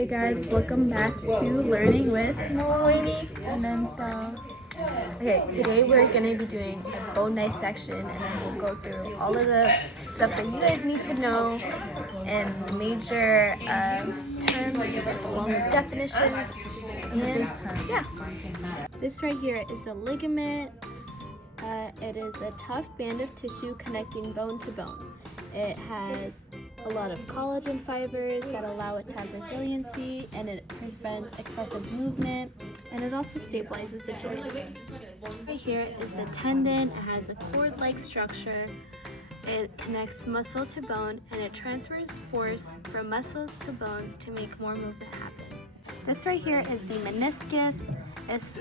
Hey guys, welcome back to Learning with Noemi and then Sal. Okay, today we're going to be doing a bone dissection and then we'll go through all of the stuff that you guys need to know and major terms along with definitions and yeah. This right here is the ligament. It is a tough band of tissue connecting bone to bone. It has a lot of collagen fibers that allow it to have resiliency, and it prevents excessive movement, and it also stabilizes the joints. Right here is the tendon. It has a cord-like structure. It connects muscle to bone, and it transfers force from muscles to bones to make more movement happen. This right here is the meniscus. It's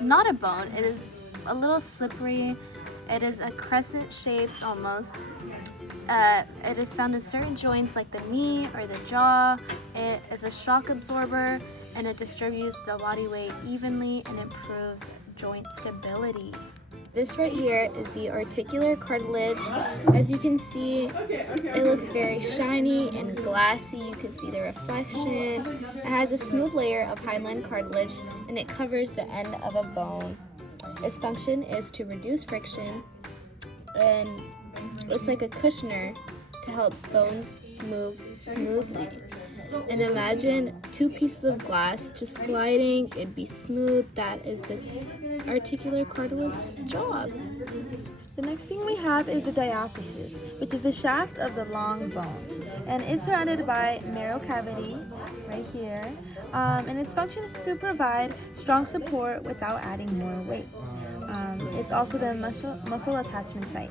not a bone. It is a little slippery. It is a crescent shaped almost. It is found in certain joints like the knee or the jaw. It is a shock absorber and it distributes the body weight evenly and improves joint stability. This right here is the articular cartilage. As you can see, it looks very shiny and glassy. You can see the reflection. It has a smooth layer of hyaline cartilage and it covers the end of a bone. Its function is to reduce friction, and it's like a cushioner to help bones move smoothly. And imagine two pieces of glass just gliding, it'd be smooth. That is this articular cartilage's job. The next thing we have is the diaphysis, which is the shaft of the long bone. And it's surrounded by marrow cavity right here. And its function is to provide strong support without adding more weight. It's also the muscle attachment site.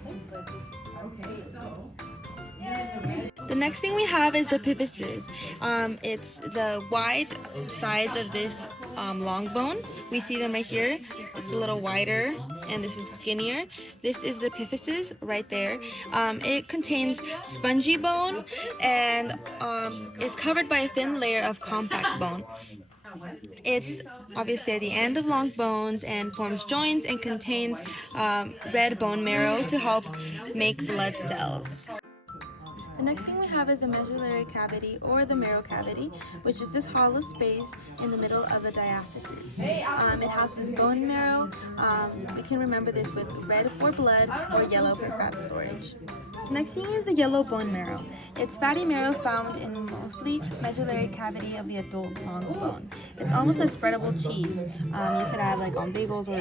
The next thing we have is the epiphysis. It's the wide size of this long bone. We see them right here. It's a little wider and this is skinnier. This is the epiphysis right there. It contains spongy bone and is covered by a thin layer of compact bone. It's obviously at the end of long bones and forms joints and contains red bone marrow to help make blood cells. The next thing we have is the medullary cavity or the marrow cavity, which is this hollow space in the middle of the diaphysis. It houses bone marrow. We can remember this with red for blood or yellow for fat storage. Next thing is the yellow bone marrow. It's fatty marrow found in mostly medullary cavity of the adult long bone. It's almost a spreadable cheese. You could add like on bagels or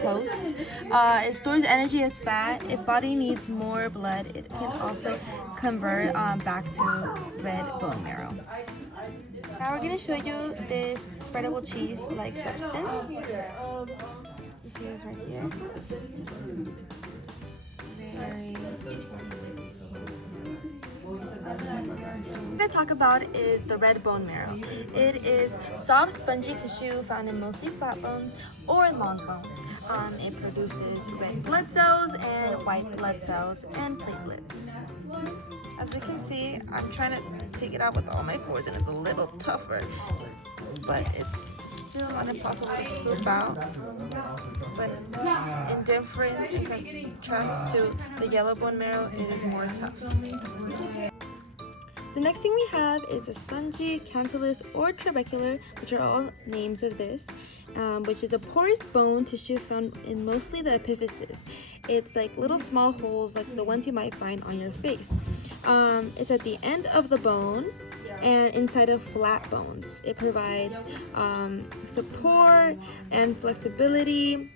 toast. It stores energy as fat. If body needs more blood, it can also convert back to red bone marrow. Now we're going to show you this spreadable cheese-like substance. You see this right here? What I'm going to talk about is the red bone marrow. It is soft, spongy tissue found in mostly flat bones or long bones. It produces red blood cells and white blood cells and platelets. As you can see, I'm trying to take it out with all my fours and it's a little tougher, but it's still not impossible to scoop out. But in difference, in contrast to the yellow bone marrow, it is more tough. The next thing we have is a spongy, cantillous, or trabecular, which are all names of this, which is a porous bone tissue found in mostly the epiphysis. It's like little small holes like the ones you might find on your face. It's at the end of the bone and inside of flat bones. It provides support and flexibility.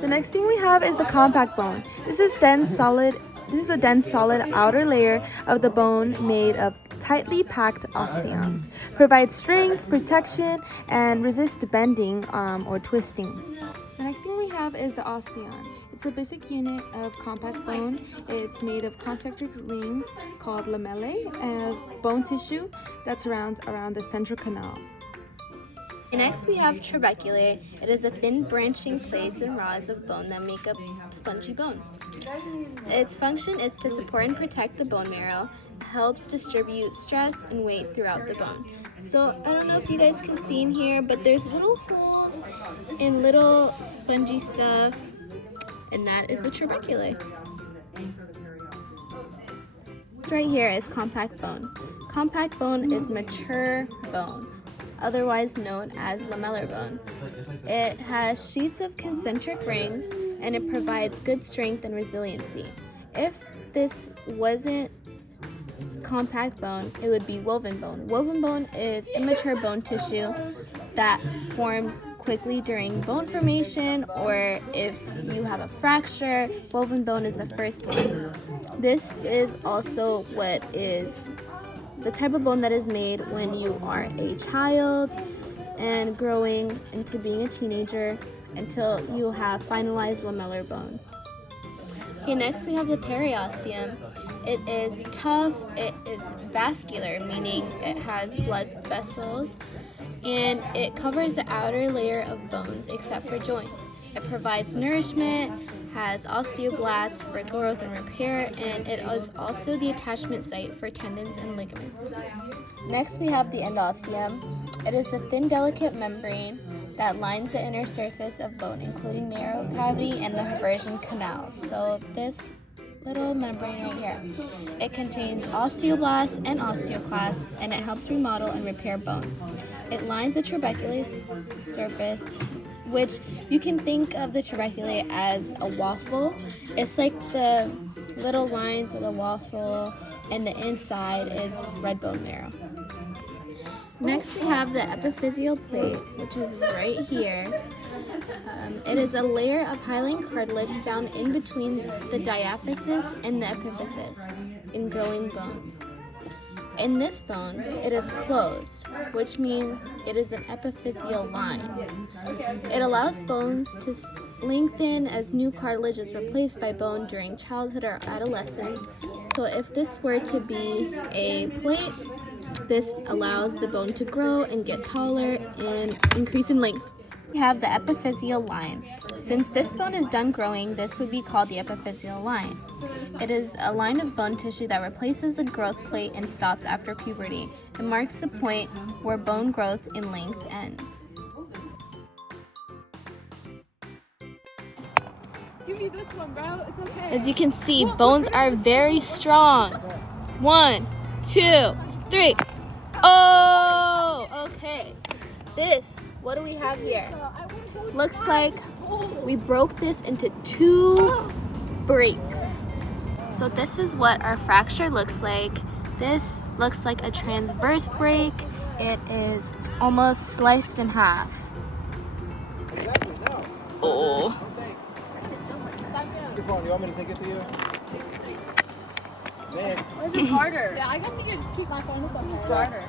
The next thing we have is the compact bone. This is a dense solid outer layer of the bone made of tightly packed osteons. Provides strength, protection, and resist bending or twisting. The next thing we have is the osteon. It's a basic unit of compact bone. It's made of concentric rings called lamellae of bone tissue that surrounds around the central canal. Next we have trabeculae. It is a thin branching plates and rods of bone that make up spongy bone. Its function is to support and protect the bone marrow, helps distribute stress and weight throughout the bone. So I don't know if you guys can see in here, but there's little holes and little spongy stuff, and that is the trabeculae. This right here is compact bone. Compact bone is mature bone, otherwise known as lamellar bone. It has sheets of concentric rings and it provides good strength and resiliency. If this wasn't compact bone, it would be woven bone. Woven bone is immature bone tissue that forms quickly during bone formation, or if you have a fracture, woven bone is the first one. This is also what is the type of bone that is made when you are a child and growing into being a teenager until you have finalized lamellar bone. Okay, next we have the periosteum. It is tough, it is vascular, meaning it has blood vessels, and it covers the outer layer of bones except for joints. It provides nourishment, has osteoblasts for growth and repair, and it is also the attachment site for tendons and ligaments. Next we have the endosteum. It is the thin, delicate membrane that lines the inner surface of bone, including marrow cavity and the Haversian canal. So this little membrane right here, it contains osteoblasts and osteoclasts, and it helps remodel and repair bone. It lines the trabecular surface, which you can think of the trabeculae as a waffle. It's like the little lines of the waffle, and the inside is red bone marrow. Next we have the epiphyseal plate, which is right here. It is a layer of hyaline cartilage found in between the diaphysis and the epiphysis in growing bones. In this bone, it is closed, which means it is an epiphyseal line. It allows bones to lengthen as new cartilage is replaced by bone during childhood or adolescence. So if this were to be a plate, this allows the bone to grow and get taller and increase in length. We have the epiphyseal line. Since this bone is done growing, this would be called the epiphyseal line. It is a line of bone tissue that replaces the growth plate and stops after puberty. It marks the point where bone growth in length ends. Give me this one, bro. It's okay. As you can see, bones are very strong. 1, 2, 3. Oh, okay. What do we have here? Looks like we broke this into 2 breaks. So this is what our fracture looks like. This looks like a transverse break. It is almost sliced in half. Oh. Your phone, you want me to take it to you? Miss. Why is it harder? Yeah, I guess you can just keep my phone. It's just harder.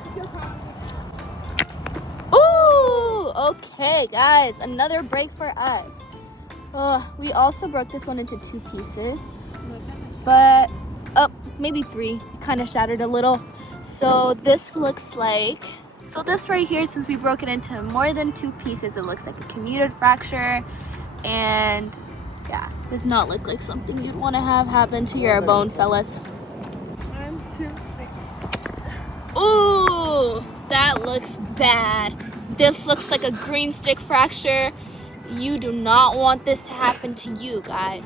Ooh, okay, guys, another break for us. We also broke this one into 2 pieces, but maybe 3. It kind of shattered a little. So this looks like, this right here, since we broke it into more than 2 pieces, it looks like a comminuted fracture, and yeah, does not look like something you'd want to have happen to your bone, fellas. 1, 2, 3. Ooh, that looks bad. This looks like a green stick fracture. You do not want this to happen to you, guys.